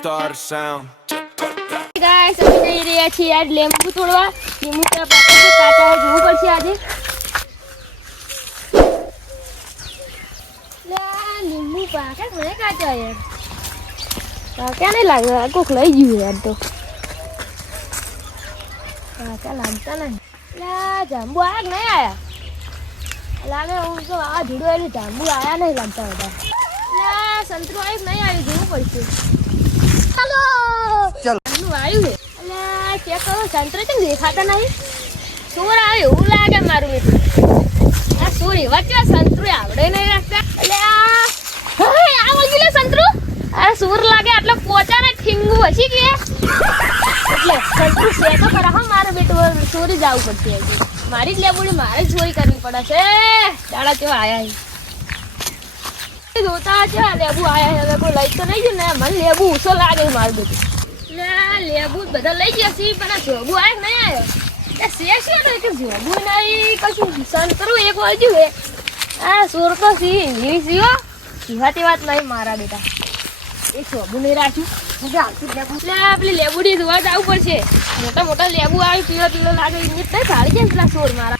Gangstar sound. Guys અમે જઈ રહ્યા છીએ આજ લીંબુ તોડવા. લીંબુ તો પાકે કાચા જોવું પડશે આજે. લીંબુ પાકે ઘણે કાચા યાર. પાક્યા નહીં લાગે કોક લઈ ગયું યાર તો. કાચા લાગતા નહીં. જાંબુ આયા કે નહીં આયા? લાગે હું તો આ ધીડો એટલે જાંબુ આયા નહીં લાગતા બધા. સંતરું આવ્યું નહીં આવ્યું જોવું પડશે. ચાલો ચલો આવ્યું છે. એટલે ચેક કરો સંતરો કેમ દેખાતા નહીં? સોર આવે એવું લાગે મારું એટલું. આ સોર એવા છે સંતરું આવડે નહીં રાખતા. એટલે આ વળગી લે સંતરું. આ સોર લાગે આટલો પોચા ને ઠીંગું હસી કે એટલે સંતરું છે તો ખરા. હા મારે બેટું સોરી જવું પડશે. મારી જ લેબુડી મારે જ ચોરી કરવી પડે છે. દાડા કેવા આયા છે જોતા છે લેબુ આયા છે. કોઈ લઈ તો નહીં ગયું ને મને લેબુ ઓછો લાગે મારું બધું. લેબુ બધા લઈ ગયા છે પણ આ જોબુ આય નહીં આવ્યો. શેર શું કે જોબુ નહીં કશું સંતરું એક વાજુ હે. આ સોર તો સી એવી સીઓ સીવાતી વાત નહીં મારા બેટા. એ જોબુ નહીં રાખ્યું પેલી લેબુડી જોવા જવું પડશે. મોટા મોટા લેબુ આવી પીળો પીળો લાગે એ થાળી જાય પેલા સોર મારા.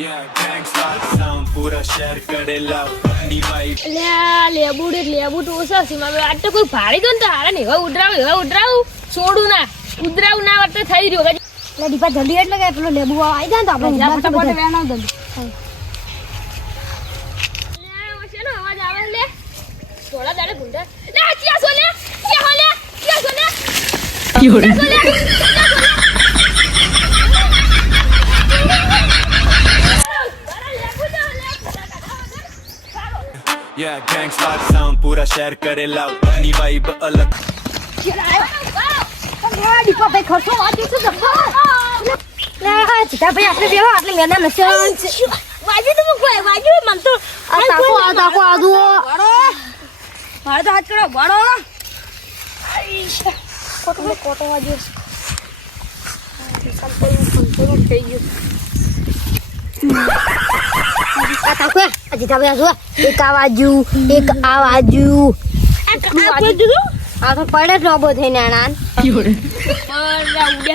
Yeah, Gangstar sound. Pura share kare love. Ni vibe. લેબુ તો ઓછા છે મારે. આજ તો કોઈ ભાડી દો ને તો હારે ને હવે ઉડરાવું છોડું ના ઉડરાવું ના વખતે થઈ રહ્યો. એટલે દીપા જલ્દી એટલે કે પેલો લેબુ આવી જાય તો આપણે ફટાફટ વેણા જલ્દી. શેનો અવાજ આવે લે? થોડા દાડે ગુંડા લે ક્યાં સોલે ક્યાં સોલે Yeah, Gangstar sound. Pura share kare love. Ni vibe alag. Deepa ભાઈ ખર્ચો વાંચ્યું છે જબ્બર. જીતા ભાઈ આપણે બેહો આટલે મેદાન નથી વાજી તો કોઈ વાજી મન તો આ તાકો આદુ મારે તો હાથ કરો બડો કોટો વાજી સંપલ થઈ ગયું. આ તાકો જીતા ભાઈ આજો એક આ બાજુ એક આ બાજુ આ તો પડે રોબો થઈને આનાન ઉડે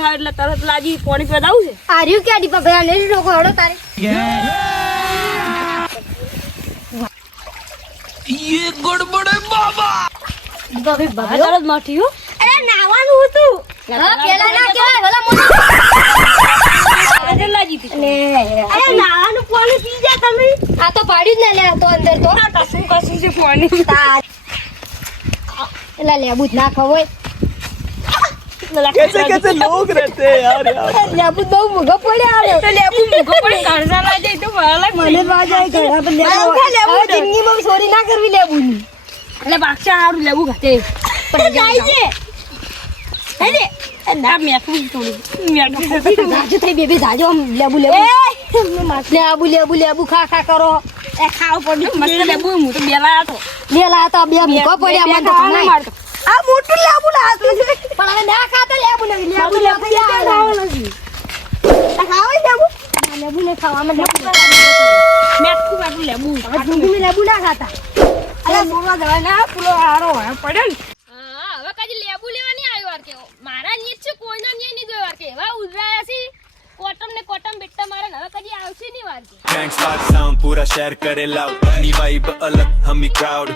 હા એટલે તરત લાગી પાણી પીવા છે. આ રહ્યું ક્યાં દીપા ભાઈ લઈ લોકો હડો તારે ये गड़बड़ है बाबा. દીપા ભાઈ બાબા તરત માઠ્યું. અરે નાવાનું હતું. હા પેલા ના કેવાય ભલા મોટા આજે લાગી હતી. અરે નાવાનું પાણી પી જા તમે. આ તો પાડ્યું જ ના લે તો અંદર તો કશું છે પાણી. એલા લેબુ જ ના ખવાય. कैसे लोग रहते हैं यार. લેબુ બહુ મોઘો પડ્યા તો લેબુ મોઘો પડે કાઢા ના જાય તો મને વાજ આવી ગયા પણ લેબુ જિંદગીમાં ચોરી ના કરવી લેબુની. એટલે બાક્ષા હારું લેબુ ખાતે પણ જાય છે હેલે ના મેકું થોડું મેકું જાજુ થઈ બેબી જાજો લેબુ લેબુ ખા કરો. એ ખાવ પડ્યું મસ્ત લેબુ હું તો બેલા હતો બે મોઘો પડ્યા મને તો નહીં. આ મોટું લેબુ લાગ પણ હવે ના ખાતા લેબુ નથી. ખાવા લેબુ ને ખાવામાં લેબુ ના ખાતા. અરે મોરવા દવા ના પૂરો હારો હે પડે ને. હા હવે કાજી લેબુ લેવાની આવ્યો વાર કે મારા નીચ છે કોઈના નહીં જોયો વાર કે એવા ઉજરાયા છે કોટમ બેટા મારા હવે કાજી આવશે નહીં વાર કે. Gangstar sound. Pura share kare love. Ni vibe alag. Hum crowd.